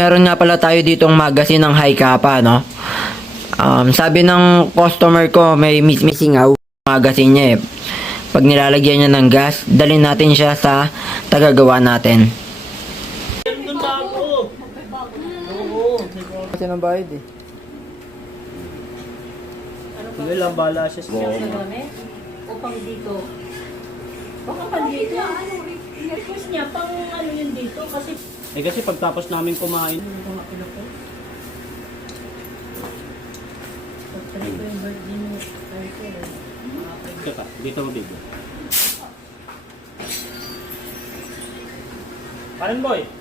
Meron nga pala tayo ditong magazine ng High Kappa, no? Sabi ng customer ko, may missing out magazine niya eh. Pag nilalagyan niya ng gas, dalhin natin siya sa tagagawa natin. Kasi ng bayad eh. Hindi lang, bala siya sa Upang dito. Baka pa dito. Request niya, pang ano yun dito. Kasi kasi pagtapos namin kumain. Teka, dito mo bigyan. Parin boy.